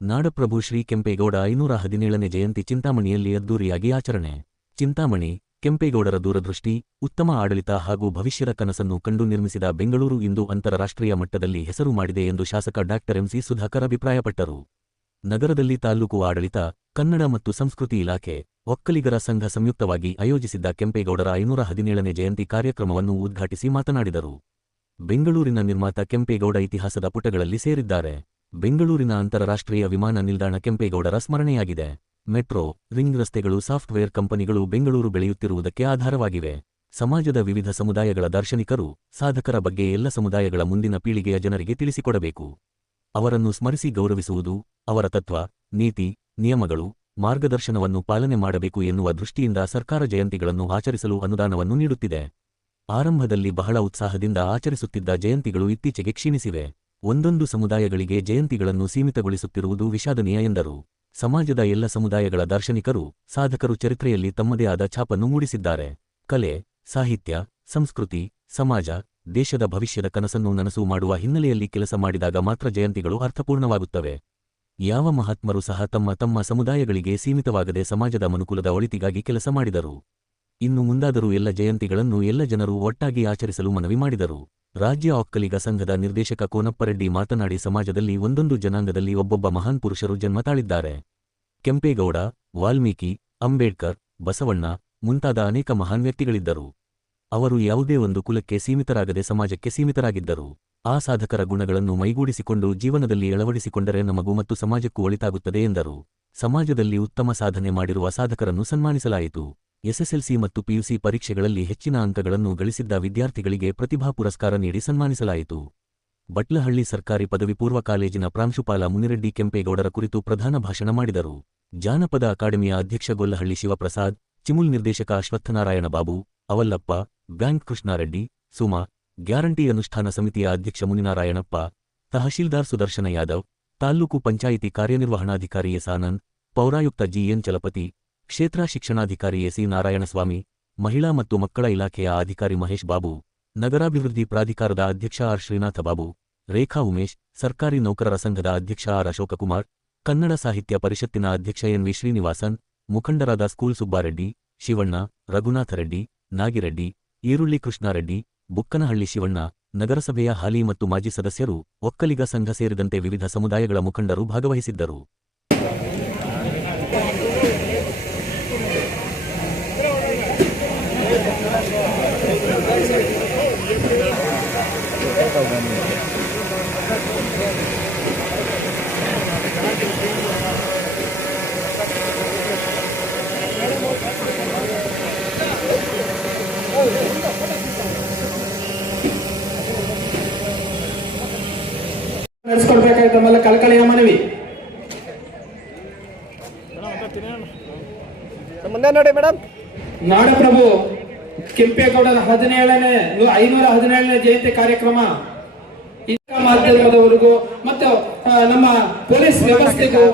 ನಾಡಪ್ರಭು ಶ್ರೀ ಕೆಂಪೇಗೌಡ 517ನೇ ಜಯಂತಿ ಚಿಂತಾಮಣಿಯಲ್ಲಿ ಅದ್ದೂರಿಯಾಗಿ ಆಚರಣೆ. ಚಿಂತಾಮಣಿ ಕೆಂಪೇಗೌಡರ ದೂರದೃಷ್ಟಿ, ಉತ್ತಮ ಆಡಳಿತ ಹಾಗೂ ಭವಿಷ್ಯದ ಕನಸನ್ನು ಕಂಡು ನಿರ್ಮಿಸಿದ ಬೆಂಗಳೂರು ಇಂದು ಅಂತಾರಾಷ್ಟ್ರೀಯ ಮಟ್ಟದಲ್ಲಿ ಹೆಸರು ಮಾಡಿದೆ ಎಂದು ಶಾಸಕ ಡಾ ಎಂ.ಸಿ. ಸುಧಾಕರ್ ಅಭಿಪ್ರಾಯಪಟ್ಟರು. ನಗರದಲ್ಲಿ ತಾಲ್ಲೂಕು ಆಡಳಿತ, ಕನ್ನಡ ಮತ್ತು ಸಂಸ್ಕೃತಿ ಇಲಾಖೆ, ಒಕ್ಕಲಿಗರ ಸಂಘ ಸಂಯುಕ್ತವಾಗಿ ಆಯೋಜಿಸಿದ್ದ ಕೆಂಪೇಗೌಡರ 517ನೇ ಜಯಂತಿ ಕಾರ್ಯಕ್ರಮವನ್ನು ಉದ್ಘಾಟಿಸಿ ಮಾತನಾಡಿದರು. ಬೆಂಗಳೂರಿನ ನಿರ್ಮಾತ ಕೆಂಪೇಗೌಡ ಇತಿಹಾಸದ ಪುಟಗಳಲ್ಲಿ ಸೇರಿದ್ದಾರೆ. ಬೆಂಗಳೂರಿನ ಅಂತಾರಾಷ್ಟ್ರೀಯ ವಿಮಾನ ನಿಲ್ದಾಣ ಕೆಂಪೇಗೌಡರ ಸ್ಮರಣೆಯಾಗಿದೆ. ಮೆಟ್ರೋ, ರಿಂಗ್ ರಸ್ತೆಗಳು, ಸಾಫ್ಟ್ವೇರ್ ಕಂಪನಿಗಳು ಬೆಂಗಳೂರು ಬೆಳೆಯುತ್ತಿರುವುದಕ್ಕೆ ಆಧಾರವಾಗಿವೆ. ಸಮಾಜದ ವಿವಿಧ ಸಮುದಾಯಗಳ ದಾರ್ಶನಿಕರು, ಸಾಧಕರ ಬಗ್ಗೆ ಎಲ್ಲ ಸಮುದಾಯಗಳ ಮುಂದಿನ ಪೀಳಿಗೆಯ ಜನರಿಗೆ ತಿಳಿಸಿಕೊಡಬೇಕು. ಅವರನ್ನು ಸ್ಮರಿಸಿ ಗೌರವಿಸುವುದು, ಅವರ ತತ್ವ, ನೀತಿ, ನಿಯಮಗಳು, ಮಾರ್ಗದರ್ಶನವನ್ನು ಪಾಲನೆ ಮಾಡಬೇಕು ಎನ್ನುವ ದೃಷ್ಟಿಯಿಂದ ಸರ್ಕಾರ ಜಯಂತಿಗಳನ್ನು ಆಚರಿಸಲು ಅನುದಾನವನ್ನು ನೀಡುತ್ತಿದೆ. ಆರಂಭದಲ್ಲಿ ಬಹಳ ಉತ್ಸಾಹದಿಂದ ಆಚರಿಸುತ್ತಿದ್ದ ಜಯಂತಿಗಳು ಇತ್ತೀಚೆಗೆ ಕ್ಷೀಣಿಸಿವೆ. ಒಂದೊಂದು ಸಮುದಾಯಗಳಿಗೆ ಜಯಂತಿಗಳನ್ನು ಸೀಮಿತಗೊಳಿಸುತ್ತಿರುವುದು ವಿಷಾದನೀಯ ಎಂದರು. ಸಮಾಜದ ಎಲ್ಲ ಸಮುದಾಯಗಳ ದಾರ್ಶನಿಕರು, ಸಾಧಕರು ಚರಿತ್ರೆಯಲ್ಲಿ ತಮ್ಮದೇ ಆದ ಛಾಪನ್ನು ಮೂಡಿಸಿದ್ದಾರೆ. ಕಲೆ, ಸಾಹಿತ್ಯ, ಸಂಸ್ಕೃತಿ, ಸಮಾಜ, ದೇಶದ ಭವಿಷ್ಯದ ಕನಸನ್ನು ನನಸು ಮಾಡುವ ಹಿನ್ನೆಲೆಯಲ್ಲಿ ಕೆಲಸ ಮಾಡಿದಾಗ ಮಾತ್ರ ಜಯಂತಿಗಳು ಅರ್ಥಪೂರ್ಣವಾಗುತ್ತವೆ. ಯಾವ ಮಹಾತ್ಮರು ಸಹ ತಮ್ಮ ತಮ್ಮ ಸಮುದಾಯಗಳಿಗೆ ಸೀಮಿತವಾಗದೆ ಸಮಾಜದ ಮನುಕುಲದ ಒಳಿತಿಗಾಗಿ ಕೆಲಸ ಮಾಡಿದರು. ಇನ್ನು ಮುಂದಾದರೂ ಎಲ್ಲ ಜಯಂತಿಗಳನ್ನು ಎಲ್ಲ ಜನರು ಒಟ್ಟಾಗಿ ಆಚರಿಸಲು ಮನವಿ ಮಾಡಿದರು. ರಾಜ್ಯ ಒಕ್ಕಲಿಗ ಸಂಘದ ನಿರ್ದೇಶಕ ಕೋನಪ್ಪರೆಡ್ಡಿ ಮಾತನಾಡಿ, ಸಮಾಜದಲ್ಲಿ ಒಂದೊಂದು ಜನಾಂಗದಲ್ಲಿ ಒಬ್ಬೊಬ್ಬ ಮಹಾನ್ ಪುರುಷರು ಜನ್ಮ ತಾಳಿದ್ದಾರೆ. ಕೆಂಪೇಗೌಡ, ವಾಲ್ಮೀಕಿ, ಅಂಬೇಡ್ಕರ್, ಬಸವಣ್ಣ ಮುಂತಾದ ಅನೇಕ ಮಹಾನ್ ವ್ಯಕ್ತಿಗಳಿದ್ದರು. ಅವರು ಯಾವುದೇ ಒಂದು ಕುಲಕ್ಕೆ ಸೀಮಿತರಾಗದೆ ಸಮಾಜಕ್ಕೆ ಸೀಮಿತರಾಗಿದ್ದರು. ಆ ಸಾಧಕರ ಗುಣಗಳನ್ನು ಮೈಗೂಡಿಸಿಕೊಂಡು ಜೀವನದಲ್ಲಿ ಅಳವಡಿಸಿಕೊಂಡರೆ ನಮಗೂ ಮತ್ತು ಸಮಾಜಕ್ಕೂ ಒಳಿತಾಗುತ್ತದೆ ಎಂದರು. ಸಮಾಜದಲ್ಲಿ ಉತ್ತಮ ಸಾಧನೆ ಮಾಡಿರುವ ಸಾಧಕರನ್ನು ಸನ್ಮಾನಿಸಲಾಯಿತು. ಎಸ್ಎಸ್ಎಲ್ಸಿ ಮತ್ತು ಪಿಯುಸಿ ಪರೀಕ್ಷೆಗಳಲ್ಲಿ ಹೆಚ್ಚಿನ ಅಂಕಗಳನ್ನು ಗಳಿಸಿದ್ದ ವಿದ್ಯಾರ್ಥಿಗಳಿಗೆ ಪ್ರತಿಭಾ ಪುರಸ್ಕಾರ ನೀಡಿ ಸನ್ಮಾನಿಸಲಾಯಿತು. ಬಟ್ಲಹಳ್ಳಿ ಸರ್ಕಾರಿ ಪದವಿ ಪೂರ್ವ ಕಾಲೇಜಿನ ಪ್ರಾಂಶುಪಾಲ ಮುನಿರೆಡ್ಡಿ ಕೆಂಪೇಗೌಡರ ಕುರಿತು ಪ್ರಧಾನ ಭಾಷಣ ಮಾಡಿದರು. ಜಾನಪದ ಅಕಾಡೆಮಿಯ ಅಧ್ಯಕ್ಷ ಗೊಲ್ಲಹಳ್ಳಿ ಶಿವಪ್ರಸಾದ್, ಚಿಮುಲ್ ನಿರ್ದೇಶಕ ಅಶ್ವತ್ಥನಾರಾಯಣ ಬಾಬು, ಅವಲ್ಲಪ್ಪ, ಬ್ಯಾಂಕ್ ಕೃಷ್ಣಾರೆಡ್ಡಿ, ಸುಮಾ, ಗ್ಯಾರಂಟಿ ಅನುಷ್ಠಾನ ಸಮಿತಿಯ ಅಧ್ಯಕ್ಷ ಮುನಿನಾರಾಯಣಪ್ಪ, ತಹಶೀಲ್ದಾರ್ ಸುದರ್ಶನ ಯಾದವ್, ತಾಲ್ಲೂಕು ಪಂಚಾಯಿತಿ ಕಾರ್ಯನಿರ್ವಹಣಾಧಿಕಾರಿ ಎಸ್ ಆನಂದ್, ಪೌರಾಯುಕ್ತ ಜಿಎನ್ ಚಲಪತಿ, ಕ್ಷೇತ್ರ ಶಿಕ್ಷಣಾಧಿಕಾರಿ ಎಸಿ ನಾರಾಯಣಸ್ವಾಮಿ, ಮಹಿಳಾ ಮತ್ತು ಮಕ್ಕಳ ಇಲಾಖೆಯ ಅಧಿಕಾರಿ ಮಹೇಶ್ ಬಾಬು, ನಗರಾಭಿವೃದ್ಧಿ ಪ್ರಾಧಿಕಾರದ ಅಧ್ಯಕ್ಷ ಆರ್ ಶ್ರೀನಾಥ ಬಾಬು, ರೇಖಾ ಉಮೇಶ್, ಸರ್ಕಾರಿ ನೌಕರರ ಸಂಘದ ಅಧ್ಯಕ್ಷ ಆರ್ ಅಶೋಕಕುಮಾರ್, ಕನ್ನಡ ಸಾಹಿತ್ಯ ಪರಿಷತ್ತಿನ ಅಧ್ಯಕ್ಷ ಎನ್ ವಿ ಶ್ರೀನಿವಾಸನ್, ಮುಖಂಡರಾದ ಸ್ಕೂಲ್ ಸುಬ್ಬಾರೆಡ್ಡಿ, ಶಿವಣ್ಣ, ರಘುನಾಥರೆಡ್ಡಿ, ನಾಗಿರೆಡ್ಡಿ, ಈರುಳ್ಳಿ ಕೃಷ್ಣಾರೆಡ್ಡಿ, ಬುಕ್ಕನಹಳ್ಳಿ ಶಿವಣ್ಣ, ನಗರಸಭೆಯ ಹಾಲಿ ಮತ್ತು ಮಾಜಿ ಸದಸ್ಯರು, ಒಕ್ಕಲಿಗ ಸಂಘ ಸೇರಿದಂತೆ ವಿವಿಧ ಸಮುದಾಯಗಳ ಮುಖಂಡರು ಭಾಗವಹಿಸಿದ್ದರು. ನಡೆಸಿಕೊಡ್ಬೇಕಾಯ್ತು ನಮ್ಮೆಲ್ಲ ಕಳಕಳಿಯ ಮನವಿ. ನಾಡಪ್ರಭು ಕೆಂಪೇಗೌಡರ 517ನೇ ಜಯಂತಿ ಕಾರ್ಯಕ್ರಮ ಮಾಧ್ಯಮದವರಿಗೂ ಮತ್ತು ನಮ್ಮ ಪೊಲೀಸ್ ವ್ಯವಸ್ಥೆಗೂ,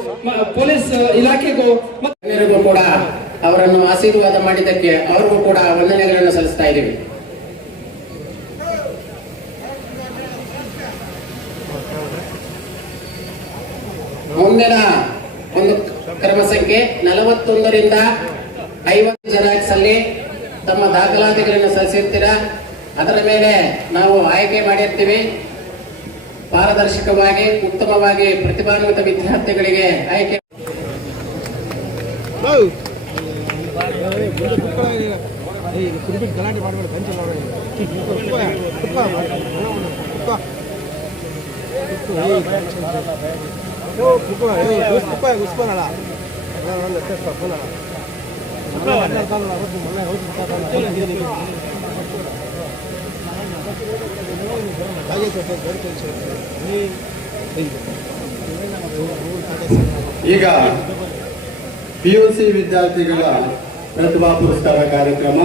ಪೊಲೀಸ್ ಇಲಾಖೆಗೂ ಕೂಡ ಅವರನ್ನು ಆಶೀರ್ವಾದ ಮಾಡಿದ್ದಕ್ಕೆ ಅವ್ರಿಗೂ ಕೂಡ ವಂದನೆಗಳನ್ನು ಸಲ್ಲಿಸ್ತಾ ಇದ್ದೀವಿ. ಮುಂದಿನ ಒಂದು ಕ್ರಮ ಸಂಖ್ಯೆ 41ರಿಂದ 50 ಜೆರಾಕ್ಸ್ ಅಲ್ಲಿ ತಮ್ಮ ದಾಖಲಾತಿಗಳನ್ನು ಸಲ್ಲಿಸಿರ್ತೀರಾ. ಅದರ ಮೇಲೆ ನಾವು ಆಯ್ಕೆ ಮಾಡಿರ್ತೀವಿ. ಪಾರದರ್ಶಕವಾಗಿ ಉತ್ತಮವಾಗಿ ಪ್ರತಿಭಾನ್ವಿತ ವಿದ್ಯಾರ್ಥಿಗಳಿಗೆ ಆಯ್ಕೆ ಈಗ ಪಿಯುಸಿ ವಿದ್ಯಾರ್ಥಿಗಳ ಪ್ರತಿಭಾ ಪುರಸ್ಕಾರ ಕಾರ್ಯಕ್ರಮ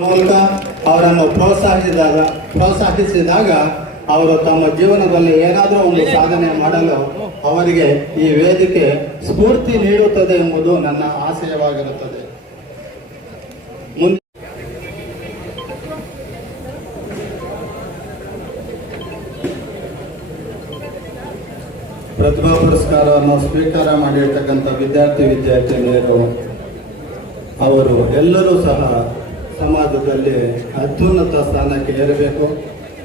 ಮೂಲಕ ಅವರನ್ನು ಪ್ರೋತ್ಸಾಹಿಸಿದಾಗ ಅವರು ತಮ್ಮ ಜೀವನದಲ್ಲಿ ಏನಾದರೂ ಒಂದು ಸಾಧನೆ ಮಾಡಲು ಅವರಿಗೆ ಈ ವೇದಿಕೆ ಸ್ಫೂರ್ತಿ ನೀಡುತ್ತದೆ ಎಂಬುದು ನನ್ನ ಆಶಯವಾಗಿರುತ್ತದೆ. ಪ್ರತಿಭಾ ಪುರಸ್ಕಾರವನ್ನು ಸ್ವೀಕಾರ ಮಾಡಿರ್ತಕ್ಕಂಥ ವಿದ್ಯಾರ್ಥಿನಿಯರು ಅವರು ಎಲ್ಲರೂ ಸಹ ಸಮಾಜದಲ್ಲಿ ಅತ್ಯುನ್ನತ ಸ್ಥಾನಕ್ಕೆ ಏರಬೇಕು,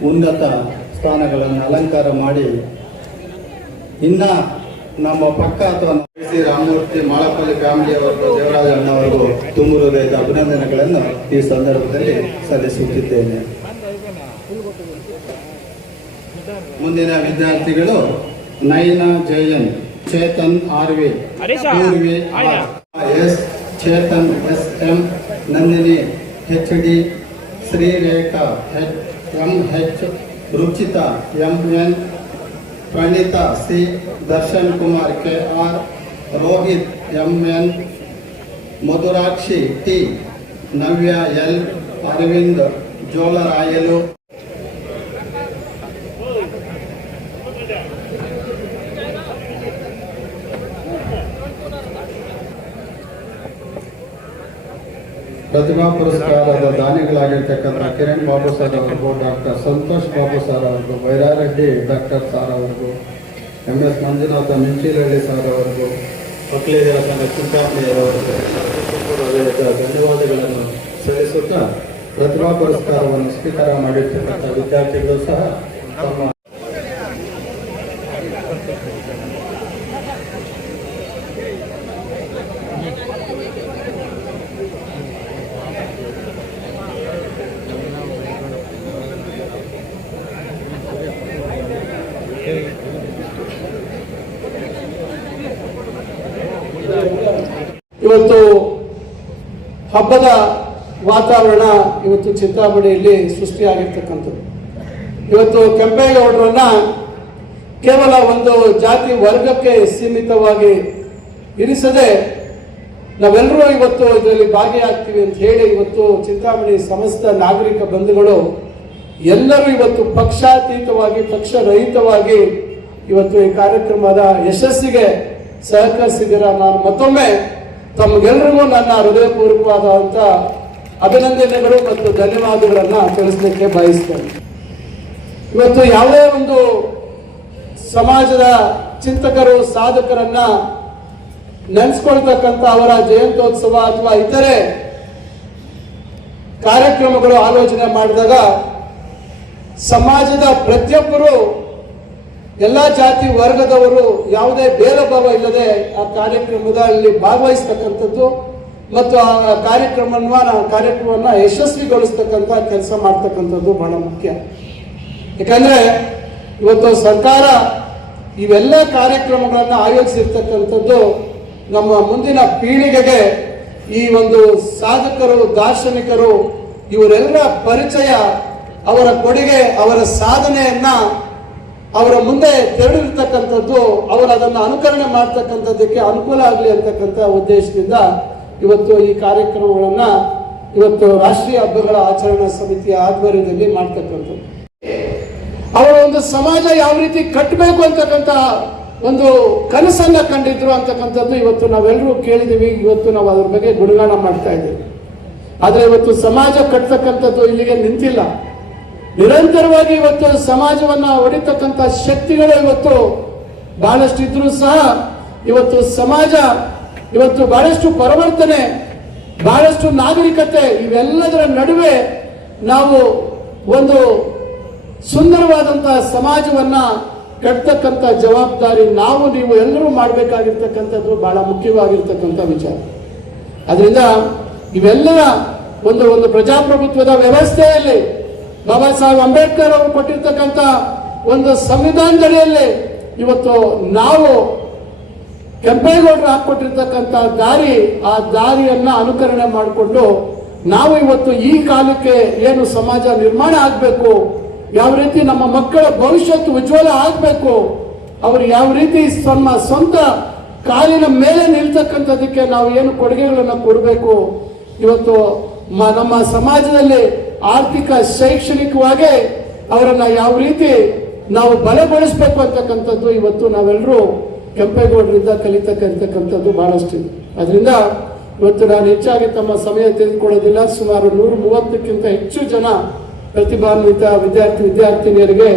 ಉನ್ನತ ಸ್ಥಾನಗಳನ್ನು ಅಲಂಕಾರ ಮಾಡಿ ಇನ್ನ ನಮ್ಮ ಪಕ್ಕ ಅಥವಾ ಸಿ ರಾಮಮೂರ್ತಿ ಮಾಳಪಲ್ಲಿ ಫ್ಯಾಮಿಲಿಯವರಿಗೂ ದೇವರಾಜ ಅಣ್ಣವರಿಗೂ ತುಂಬ ಹೃದಯದ ಅಭಿನಂದನೆಗಳನ್ನು ಈ ಸಂದರ್ಭದಲ್ಲಿ ಸಲ್ಲಿಸುತ್ತಿದ್ದೇನೆ. ಮುಂದಿನ ವಿದ್ಯಾರ್ಥಿಗಳು Nayana Jayan, Chetan R V, Poorvi S, Chetan S M, Nandini H D, Sreerekha M H, Ruchitha M N, Praneetha C, Darshan Kumar K R, Rohit M N, Madhurakshi T, Navya L, Aravind Jolarayalu. ಪ್ರತಿಭಾ ಪುರಸ್ಕಾರದ ದಾನಿಗಳಾಗಿರ್ತಕ್ಕಂಥ ಕಿರಣ್ ಬಾಬು ಸರ್ ಅವರಿಗೂ, ಡಾಕ್ಟರ್ ಸಂತೋಷ್ ಬಾಬು ಸರ್ ಅವರಿಗೂ, ಬೈರಾರೆಡ್ಡಿ ಡಾಕ್ಟರ್ ಸರ್ ಅವರಿಗೂ, MS ಮಂಜುನಾಥ ಮಿಂಚಿಲಹಳ್ಳಿ ಸರ್ ಅವರಿಗೂ, ಮಕ್ಕಳಿಗರ ಸಂಘ ಚಿಂತಾಮಣಿಯವರಿಗೂ ಧನ್ಯವಾದಗಳನ್ನು ಸಲ್ಲಿಸುತ್ತಾ ಪ್ರತಿಭಾ ಪುರಸ್ಕಾರವನ್ನು ಸ್ವೀಕಾರ ಮಾಡಿರ್ತಕ್ಕಂಥ ವಿದ್ಯಾರ್ಥಿಗಳು ಸಹ ತಮ್ಮ ಇವತ್ತು ಹಬ್ಬದ ವಾತಾವರಣ ಇವತ್ತು ಚಿಂತಾಮಣಿಯಲ್ಲಿ ಸೃಷ್ಟಿಯಾಗಿರ್ತಕ್ಕಂಥದ್ದು. ಇವತ್ತು ಕೆಂಪೇಗೌಡರನ್ನ ಕೇವಲ ಒಂದು ಜಾತಿ ವರ್ಗಕ್ಕೆ ಸೀಮಿತವಾಗಿ ಇರಿಸದೆ ನಾವೆಲ್ಲರೂ ಇವತ್ತು ಇದರಲ್ಲಿ ಭಾಗಿಯಾಗ್ತೀವಿ ಅಂತ ಹೇಳಿ ಇವತ್ತು ಚಿಂತಾಮಣಿ ಸಮಸ್ತ ನಾಗರಿಕ ಬಂಧುಗಳು ಎಲ್ಲರೂ ಇವತ್ತು ಪಕ್ಷಾತೀತವಾಗಿ ಪಕ್ಷರಹಿತವಾಗಿ ಇವತ್ತು ಈ ಕಾರ್ಯಕ್ರಮದ ಯಶಸ್ಸಿಗೆ ಸಹಕರಿಸಿದ್ದೀರ. ನಾನು ಮತ್ತೊಮ್ಮೆ ತಮಗೆಲ್ಲರಿಗೂ ನನ್ನ ಹೃದಯಪೂರ್ವಕವಾದಂಥ ಅಭಿನಂದನೆಗಳು ಮತ್ತು ಧನ್ಯವಾದಗಳನ್ನು ತಿಳಿಸಲಿಕ್ಕೆ ಬಯಸ್ತೇನೆ. ಇವತ್ತು ಯಾವುದೇ ಒಂದು ಸಮಾಜದ ಚಿಂತಕರು ಸಾಧಕರನ್ನ ನೆನೆಸ್ಕೊಳ್ತಕ್ಕಂಥ ಅವರ ಜಯಂತ್ಯೋತ್ಸವ ಅಥವಾ ಇತರೆ ಕಾರ್ಯಕ್ರಮಗಳು ಆಲೋಚನೆ ಮಾಡಿದಾಗ ಸಮಾಜದ ಪ್ರತಿಯೊಬ್ಬರು ಎಲ್ಲ ಜಾತಿ ವರ್ಗದವರು ಯಾವುದೇ ಭೇದ ಭಾವ ಇಲ್ಲದೆ ಆ ಕಾರ್ಯಕ್ರಮದಲ್ಲಿ ಭಾಗವಹಿಸ್ತಕ್ಕಂಥದ್ದು ಮತ್ತು ಆ ಕಾರ್ಯಕ್ರಮವನ್ನ ಯಶಸ್ವಿಗೊಳಿಸ್ತಕ್ಕಂಥ ಕೆಲಸ ಮಾಡ್ತಕ್ಕಂಥದ್ದು ಬಹಳ ಮುಖ್ಯ. ಯಾಕಂದ್ರೆ ಇವತ್ತು ಸರ್ಕಾರ ಇವೆಲ್ಲ ಕಾರ್ಯಕ್ರಮಗಳನ್ನು ಆಯೋಜಿಸಿರ್ತಕ್ಕಂಥದ್ದು ನಮ್ಮ ಮುಂದಿನ ಪೀಳಿಗೆಗೆ ಈ ಒಂದು ಸಾಧಕರು, ದಾರ್ಶನಿಕರು ಇವರೆಲ್ಲರ ಪರಿಚಯ, ಅವರ ಕೊಡುಗೆ, ಅವರ ಸಾಧನೆಯನ್ನ ಅವರ ಮುಂದೆ ತೆರೆದಿರ್ತಕ್ಕಂಥದ್ದು, ಅವರು ಅದನ್ನು ಅನುಕರಣೆ ಮಾಡ್ತಕ್ಕಂಥದ್ದಕ್ಕೆ ಅನುಕೂಲ ಆಗಲಿ ಅಂತಕ್ಕಂಥ ಉದ್ದೇಶದಿಂದ ಇವತ್ತು ಈ ಕಾರ್ಯಕ್ರಮಗಳನ್ನ ಇವತ್ತು ರಾಷ್ಟ್ರೀಯ ಹಬ್ಬಗಳ ಆಚರಣಾ ಸಮಿತಿಯ ಆಧ್ವರ್ಯದಲ್ಲಿ ಮಾಡ್ತಕ್ಕಂಥದ್ದು. ಅವರ ಒಂದು ಸಮಾಜ ಯಾವ ರೀತಿ ಕಟ್ಟಬೇಕು ಅಂತಕ್ಕಂಥ ಒಂದು ಕನಸನ್ನ ಕಂಡಿದ್ರು ಅಂತಕ್ಕಂಥದ್ದು ಇವತ್ತು ನಾವೆಲ್ಲರೂ ಕೇಳಿದೀವಿ. ಇವತ್ತು ನಾವು ಅದ್ರ ಬಗ್ಗೆ ಗುಣಗಾನ ಮಾಡ್ತಾ ಇದ್ದೀವಿ. ಆದ್ರೆ ಇವತ್ತು ಸಮಾಜ ಕಟ್ಟತಕ್ಕಂಥದ್ದು ಇಲ್ಲಿಗೆ ನಿಂತಿಲ್ಲ. ನಿರಂತರವಾಗಿ ಇವತ್ತು ಸಮಾಜವನ್ನ ಹೊಡಿತಕ್ಕಂಥ ಶಕ್ತಿಗಳು ಇವತ್ತು ಬಹಳಷ್ಟು ಇದ್ರೂ ಸಹ ಇವತ್ತು ಸಮಾಜ ಇವತ್ತು ಬಹಳಷ್ಟು ಪರಿವರ್ತನೆ, ಬಹಳಷ್ಟು ನಾಗರಿಕತೆ, ಇವೆಲ್ಲದರ ನಡುವೆ ನಾವು ಒಂದು ಸುಂದರವಾದಂತಹ ಸಮಾಜವನ್ನ ಕಟ್ತಕ್ಕಂಥ ಜವಾಬ್ದಾರಿ ನಾವು ನೀವು ಎಲ್ಲರೂ ಮಾಡಬೇಕಾಗಿರ್ತಕ್ಕಂಥದ್ದು ಬಹಳ ಮುಖ್ಯವಾಗಿರ್ತಕ್ಕಂಥ ವಿಚಾರ. ಅದರಿಂದ ಇವೆಲ್ಲರ ಒಂದು ಪ್ರಜಾಪ್ರಭುತ್ವದ ವ್ಯವಸ್ಥೆಯಲ್ಲಿ ಬಾಬಾ ಸಾಹೇಬ್ ಅಂಬೇಡ್ಕರ್ ಅವರು ಕೊಟ್ಟಿರ್ತಕ್ಕಂಥ ಒಂದು ಸಂವಿಧಾನದಡಿಯಲ್ಲಿ ಇವತ್ತು ನಾವು ಕೆಂಪೇಗೌಡರು ಹಾಕೊಟ್ಟಿರ್ತಕ್ಕಂಥ ದಾರಿ, ಆ ದಾರಿಯನ್ನ ಅನುಕರಣೆ ಮಾಡಿಕೊಂಡು ನಾವು ಇವತ್ತು ಈ ಕಾಲಕ್ಕೆ ಏನು ಸಮಾಜ ನಿರ್ಮಾಣ ಆಗಬೇಕು, ಯಾವ ರೀತಿ ನಮ್ಮ ಮಕ್ಕಳ ಭವಿಷ್ಯತ್ತು ಉಜ್ವಲ ಆಗಬೇಕು, ಅವರು ಯಾವ ರೀತಿ ತಮ್ಮ ಸ್ವಂತ ಕಾಲಿನ ಮೇಲೆ ನಿಲ್ತಕ್ಕಂಥದಕ್ಕೆ ನಾವು ಏನು ಕೊಡುಗೆಗಳನ್ನು ಕೊಡಬೇಕು, ಇವತ್ತು ನಮ್ಮ ಸಮಾಜದಲ್ಲಿ ಆರ್ಥಿಕ ಶೈಕ್ಷಣಿಕವಾಗಿ ಅವರನ್ನ ಯಾವ ರೀತಿ ನಾವು ಬಲಗೊಳಿಸಬೇಕು ಅಂತಕ್ಕಂಥದ್ದು ಇವತ್ತು ನಾವೆಲ್ಲರೂ ಕೆಂಪೇಗೌಡರಿಂದ ಕಲಿತಕ್ಕಂಥದ್ದು ಬಹಳಷ್ಟು. ಅದರಿಂದ ಇವತ್ತು ನಾನು ಹೆಚ್ಚಾಗಿ ತಮ್ಮ ಸಮಯ ತೆಗೆದುಕೊಳ್ಳೋದಿಲ್ಲ. ಸುಮಾರು 130ಕ್ಕಿಂತ ಹೆಚ್ಚು ಜನ ಪ್ರತಿಭಾನ್ವಿತ ವಿದ್ಯಾರ್ಥಿನಿಯರಿಗೆ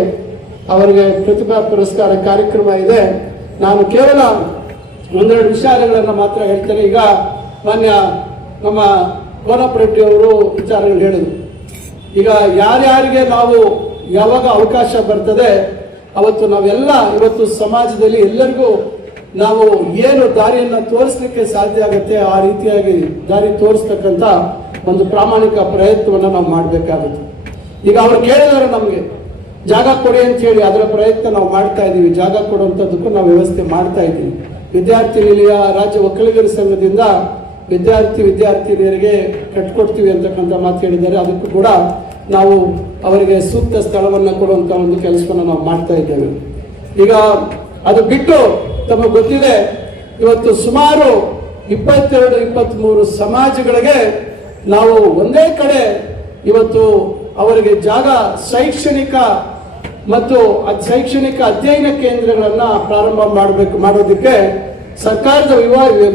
ಅವರಿಗೆ ಪ್ರತಿಭಾ ಪುರಸ್ಕಾರ ಕಾರ್ಯಕ್ರಮ ಇದೆ. ನಾನು ಕೇವಲ ಒಂದೆರಡು ವಿಚಾರಗಳನ್ನು ಮಾತ್ರ ಹೇಳ್ತೇನೆ. ಈಗ ಮಾನ್ಯ ನಮ್ಮ ಕೋನಪ್ರೆಡ್ಡಿ ಅವರು ವಿಚಾರಗಳು ಹೇಳಿದರು. ಈಗ ಯಾರ್ಯಾರಿಗೆ ನಾವು ಯಾವಾಗ ಅವಕಾಶ ಬರ್ತದೆ ಅವತ್ತು ನಾವೆಲ್ಲ ಇವತ್ತು ಸಮಾಜದಲ್ಲಿ ಎಲ್ಲರಿಗೂ ನಾವು ಏನು ದಾರಿಯನ್ನು ತೋರಿಸ್ಲಿಕ್ಕೆ ಸಾಧ್ಯ ಆಗುತ್ತೆ ಆ ರೀತಿಯಾಗಿ ದಾರಿ ತೋರಿಸ್ತಕ್ಕಂಥ ಒಂದು ಪ್ರಾಮಾಣಿಕ ಪ್ರಯತ್ನವನ್ನು ನಾವು ಮಾಡಬೇಕಾಗುತ್ತೆ. ಈಗ ಅವ್ರು ಕೇಳಿದಾರೆ ನಮಗೆ ಜಾಗ ಕೊಡಿ ಅಂತ ಹೇಳಿ, ಅದರ ಪ್ರಯತ್ನ ನಾವು ಮಾಡ್ತಾ ಇದ್ದೀವಿ. ಜಾಗ ಕೊಡುವಂಥದ್ದಕ್ಕೂ ನಾವು ವ್ಯವಸ್ಥೆ ಮಾಡ್ತಾ ಇದ್ದೀವಿ. ವಿದ್ಯಾರ್ಥಿ ನಿಲಯ ರಾಜ್ಯ ಒಕ್ಕಲಿಗರ ಸಂಘದಿಂದ ವಿದ್ಯಾರ್ಥಿನಿಯರಿಗೆ ಕಟ್ಕೊಡ್ತೀವಿ ಅಂತಕ್ಕಂಥ ಮಾತು ಹೇಳಿದ್ದಾರೆ. ಅದಕ್ಕೂ ಕೂಡ ನಾವು ಅವರಿಗೆ ಸೂಕ್ತ ಸ್ಥಳವನ್ನು ಕೊಡುವಂಥ ಒಂದು ಕೆಲಸವನ್ನು ನಾವು ಮಾಡ್ತಾ ಇದ್ದೇವೆ. ಈಗ ಅದು ಬಿಟ್ಟು ತಮಗೆ ಗೊತ್ತಿದೆ, ಇವತ್ತು ಸುಮಾರು 22-23 ಸಮಾಜಗಳಿಗೆ ನಾವು ಒಂದೇ ಕಡೆ ಇವತ್ತು ಅವರಿಗೆ ಜಾಗ ಶೈಕ್ಷಣಿಕ ಮತ್ತು ಶೈಕ್ಷಣಿಕ ಅಧ್ಯಯನ ಕೇಂದ್ರಗಳನ್ನ ಪ್ರಾರಂಭ ಮಾಡೋದಕ್ಕೆ ಸರ್ಕಾರದ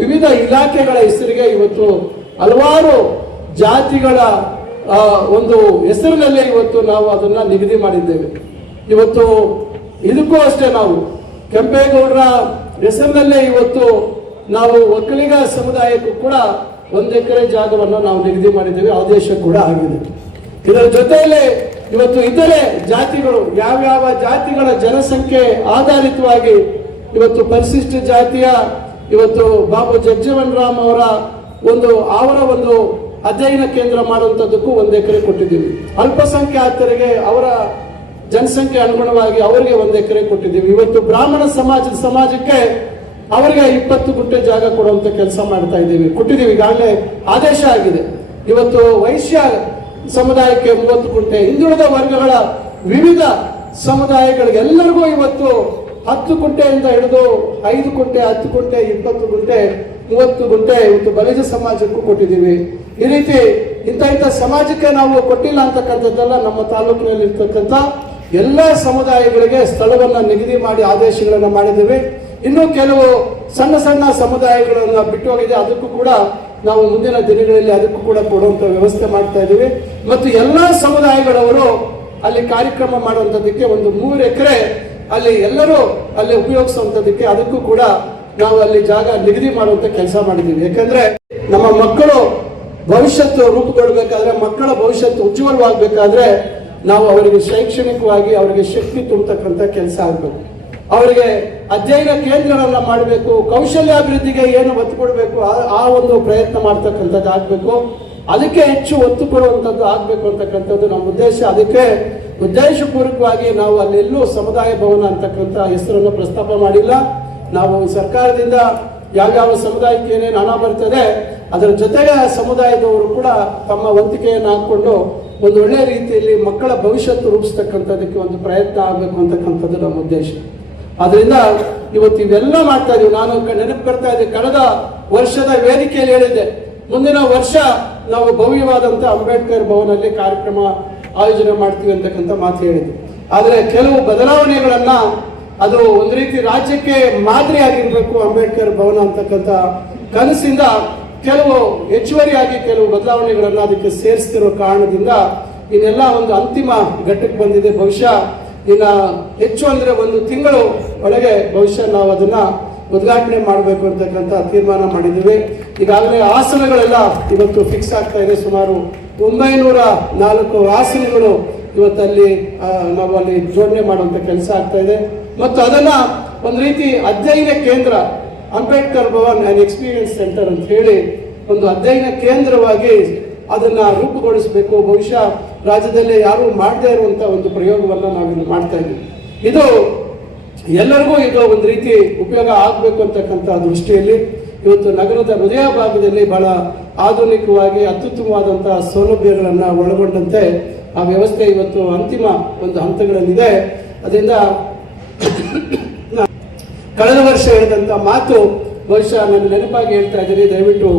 ವಿವಿಧ ಇಲಾಖೆಗಳ ಹೆಸರಿಗೆ ಇವತ್ತು ಹಲವಾರು ಜಾತಿಗಳ ಒಂದು ಹೆಸರಿನಲ್ಲೇ ಇವತ್ತು ನಾವು ಅದನ್ನ ನಿಗದಿ ಮಾಡಿದ್ದೇವೆ. ಇವತ್ತು ಇದಕ್ಕೂ ಅಷ್ಟೇ ನಾವು ಕೆಂಪೇಗೌಡರ ಹೆಸರಿನಲ್ಲೇ ಇವತ್ತು ನಾವು ಒಕ್ಕಲಿಗ ಸಮುದಾಯಕ್ಕೂ ಕೂಡ 1 ಎಕರೆ ಜಾಗವನ್ನು ನಾವು ನಿಗದಿ ಮಾಡಿದ್ದೇವೆ. ಆದೇಶ ಕೂಡ ಆಗಿದೆ. ಇದರ ಜೊತೆಯಲ್ಲಿ ಇವತ್ತು ಇತರೆ ಜಾತಿಗಳು ಯಾವ್ಯಾವ ಜಾತಿಗಳ ಜನಸಂಖ್ಯೆ ಆಧಾರಿತವಾಗಿ ಇವತ್ತು ಪರಿಶಿಷ್ಟ ಜಾತಿಯ ಇವತ್ತು ಬಾಬು ಜಗಜೀವನ್ ರಾಮ್ ಅವರ ಒಂದು ಅಧ್ಯಯನ ಕೇಂದ್ರ ಮಾಡುವಂಥದ್ದಕ್ಕೂ 1 ಎಕರೆ ಕೊಟ್ಟಿದ್ದೀವಿ. ಅಲ್ಪಸಂಖ್ಯಾತರಿಗೆ ಅವರ ಜನಸಂಖ್ಯೆ ಅನುಗುಣವಾಗಿ ಅವರಿಗೆ 1 ಎಕರೆ ಕೊಟ್ಟಿದ್ದೀವಿ. ಇವತ್ತು ಬ್ರಾಹ್ಮಣ ಸಮಾಜಕ್ಕೆ ಅವರಿಗೆ 20 ಗುಂಟೆ ಜಾಗ ಕೊಡುವಂತ ಕೆಲಸ ಮಾಡ್ತಾ ಇದ್ದೀವಿ, ಕೊಟ್ಟಿದ್ದೀವಿ. ಈಗಾಗಲೇ ಆದೇಶ ಆಗಿದೆ. ಇವತ್ತು ವೈಶ್ಯ ಸಮುದಾಯಕ್ಕೆ 30 ಗುಂಟೆ, ಹಿಂದುಳಿದ ವರ್ಗಗಳ ವಿವಿಧ ಸಮುದಾಯಗಳಿಗೆಲ್ಲರಿಗೂ ಇವತ್ತು 10 ಗುಂಟೆಯಿಂದ ಹಿಡಿದು 5 ಗುಂಟೆ, 10 ಗುಂಟೆ, 20 ಗುಂಟೆ, 30 ಗುಂಟೆ ಇವತ್ತು ಬಲಿಜ ಸಮಾಜಕ್ಕೂ ಕೊಟ್ಟಿದ್ದೀವಿ. ಈ ರೀತಿ ಇಂಥ ಸಮಾಜಕ್ಕೆ ನಾವು ಕೊಟ್ಟಿಲ್ಲ ಅಂತಕ್ಕಂಥದ್ದೆಲ್ಲ ನಮ್ಮ ತಾಲೂಕಿನಲ್ಲಿ ಇರ್ತಕ್ಕಂಥ ಎಲ್ಲ ಸಮುದಾಯಗಳಿಗೆ ಸ್ಥಳವನ್ನ ನಿಗದಿ ಮಾಡಿ ಆದೇಶಗಳನ್ನ ಮಾಡಿದ್ದೇವೆ. ಇನ್ನು ಕೆಲವು ಸಣ್ಣ ಸಮುದಾಯಗಳನ್ನ ಬಿಟ್ಟು ಹೋಗಿದೆ, ಅದಕ್ಕೂ ಕೂಡ ನಾವು ಮುಂದಿನ ದಿನಗಳಲ್ಲಿ ಅದಕ್ಕೂ ಕೂಡ ಕೊಡುವಂತ ವ್ಯವಸ್ಥೆ ಮಾಡ್ತಾ ಇದ್ದೀವಿ. ಮತ್ತು ಎಲ್ಲಾ ಸಮುದಾಯಗಳವರು ಅಲ್ಲಿ ಕಾರ್ಯಕ್ರಮ ಮಾಡುವಂತದಕ್ಕೆ 3 ಎಕರೆ ಅಲ್ಲಿ ಎಲ್ಲರೂ ಅಲ್ಲಿ ಉಪಯೋಗಿಸುವಂತದಕ್ಕೆ ಅದಕ್ಕೂ ಕೂಡ ನಾವು ಅಲ್ಲಿ ಜಾಗ ನಿಗದಿ ಮಾಡುವಂತ ಕೆಲಸ ಮಾಡಿದ್ದೀವಿ. ಯಾಕಂದ್ರೆ ನಮ್ಮ ಮಕ್ಕಳು ಭವಿಷ್ಯತ್ತು ರೂಪುಗೊಳ್ಳಬೇಕಾದ್ರೆ, ಮಕ್ಕಳ ಭವಿಷ್ಯತ್ತು ಉಜ್ವಲವಾಗಬೇಕಾದ್ರೆ ನಾವು ಅವರಿಗೆ ಶೈಕ್ಷಣಿಕವಾಗಿ ಅವರಿಗೆ ಶಕ್ತಿ ತುಂಬತಕ್ಕಂಥ ಕೆಲಸ ಆಗಬೇಕು. ಅವರಿಗೆ ಅಧ್ಯಯನ ಕೇಂದ್ರಗಳನ್ನ ಮಾಡಬೇಕು, ಕೌಶಲ್ಯಾಭಿವೃದ್ಧಿಗೆ ಏನು ಒತ್ತು ಕೊಡಬೇಕು ಆ ಒಂದು ಪ್ರಯತ್ನ ಮಾಡ್ತಕ್ಕಂಥದ್ದು ಆಗಬೇಕು. ಅದಕ್ಕೆ ಹೆಚ್ಚು ಒತ್ತು ಕೊಡುವಂಥದ್ದು ಆಗಬೇಕು ಅಂತಕ್ಕಂಥದ್ದು ನಮ್ಮ ಉದ್ದೇಶ. ಅದಕ್ಕೆ ಉದ್ದೇಶಪೂರ್ವಕವಾಗಿ ನಾವು ಅಲ್ಲೆಲ್ಲೂ ಸಮುದಾಯ ಭವನ ಅಂತಕ್ಕಂಥ ಹೆಸರನ್ನು ಪ್ರಸ್ತಾಪ ಮಾಡಿಲ್ಲ. ನಾವು ಸರ್ಕಾರದಿಂದ ಯಾವ್ಯಾವ ಸಮುದಾಯಕ್ಕೆ ಏನೇನು ಹಣ ಬರ್ತದೆ ಅದರ ಜೊತೆಗೆ ಸಮುದಾಯದವರು ಕೂಡ ತಮ್ಮ ವಂತಿಕೆಯನ್ನು ಹಾಕೊಂಡು ಒಂದು ಒಳ್ಳೆ ರೀತಿಯಲ್ಲಿ ಮಕ್ಕಳ ಭವಿಷ್ಯತ್ತು ರೂಪಿಸ್ತಕ್ಕಂಥದಕ್ಕೆ ಒಂದು ಪ್ರಯತ್ನ ಆಗಬೇಕು ಅಂತಕ್ಕಂಥದ್ದು ನಮ್ಮ ಉದ್ದೇಶ. ಆದ್ರಿಂದ ಇವತ್ತು ಇವೆಲ್ಲ ಮಾಡ್ತಾ ಇದೀವಿ. ನಾನು ನೆನಪು ಬರ್ತಾ ಇದ್ದೆ, ಕಳೆದ ವರ್ಷದ ವೇದಿಕೆಯಲ್ಲಿ ಹೇಳಿದ್ದೆ, ಮುಂದಿನ ವರ್ಷ ನಾವು ಭವ್ಯವಾದಂಥ ಅಂಬೇಡ್ಕರ್ ಭವನಲ್ಲಿ ಕಾರ್ಯಕ್ರಮ ಆಯೋಜನೆ ಮಾಡ್ತೀವಿ ಅಂತಕ್ಕಂಥ ಮಾತು ಹೇಳಿದ್ದೆ. ಆದರೆ ಕೆಲವು ಬದಲಾವಣೆಗಳನ್ನ, ಅದು ಒಂದು ರೀತಿ ರಾಜ್ಯಕ್ಕೆ ಮಾದರಿಯಾಗಿರ್ಬೇಕು ಅಂಬೇಡ್ಕರ್ ಭವನ ಅಂತಕ್ಕಂಥ ಕನಸಿಂದ ಕೆಲವು ಹೆಚ್ಚುವರಿಯಾಗಿ ಕೆಲವು ಬದಲಾವಣೆಗಳನ್ನ ಅದಕ್ಕೆ ಸೇರಿಸ್ತಿರೋ ಕಾರಣದಿಂದ ಇನ್ನೆಲ್ಲ ಒಂದು ಅಂತಿಮ ಘಟ್ಟಕ್ಕೆ ಬಂದಿದೆ. ಬಹುಶಃ ಇನ್ನ ಹೆಚ್ಚು ಅಂದ್ರೆ 1 ತಿಂಗಳು ಒಳಗೆ ಬಹುಶಃ ನಾವು ಅದನ್ನ ಉದ್ಘಾಟನೆ ಮಾಡಬೇಕು ಅಂತಕ್ಕಂಥ ತೀರ್ಮಾನ ಮಾಡಿದ್ದೀವಿ. ಈಗಾಗಲೇ ಆಸನಗಳೆಲ್ಲ ಇವತ್ತು ಫಿಕ್ಸ್ ಆಗ್ತಾ ಇದೆ. ಸುಮಾರು 904 ಆಸನಗಳು ಇವತ್ತಲ್ಲಿ ನಾವು ಅಲ್ಲಿ ಜೋಡಣೆ ಮಾಡುವಂತ ಕೆಲಸ ಆಗ್ತಾ ಇದೆ. ಮತ್ತು ಅದನ್ನ ಒಂದು ರೀತಿ ಅಧ್ಯಯನ ಕೇಂದ್ರ, Ambedkar Bhavan and experience centre ಅಂತ ಹೇಳಿ ಒಂದು ಅಧ್ಯಯನ ಕೇಂದ್ರವಾಗಿ ಅದನ್ನ ರೂಪುಗೊಳಿಸಬೇಕು. ಬಹುಶಃ ರಾಜ್ಯದಲ್ಲಿ ಯಾರು ಮಾಡದೇ ಇರುವಂತ ಒಂದು ಪ್ರಯೋಗವನ್ನ ನಾವಿಲ್ಲಿ ಮಾಡ್ತಾ ಇದ್ದೀವಿ. ಇದು ಎಲ್ಲರಿಗೂ ಇದು ಒಂದು ರೀತಿ ಉಪಯೋಗ ಆಗಬೇಕು ಅಂತಕ್ಕಂಥ ದೃಷ್ಟಿಯಲ್ಲಿ ಇವತ್ತು ನಗರದ ಹೃದಯ ಭಾಗದಲ್ಲಿ ಬಹಳ ಆಧುನಿಕವಾಗಿ ಅತ್ಯುತ್ತಮವಾದಂತಹ ಸೌಲಭ್ಯಗಳನ್ನ ಒಳಗೊಂಡಂತೆ ಆ ವ್ಯವಸ್ಥೆ ಇವತ್ತು ಅಂತಿಮ ಒಂದು ಹಂತಗಳಲ್ಲಿದೆ. ಅದರಿಂದ ಕಳೆದ ವರ್ಷ ಹೇಳಿದಂತ ಮಾತು ಬಹುಶಃ ನನ್ನ ನೆನಪಾಗಿ ಹೇಳ್ತಾ ಇದ್ದೀನಿ. ದಯವಿಟ್ಟು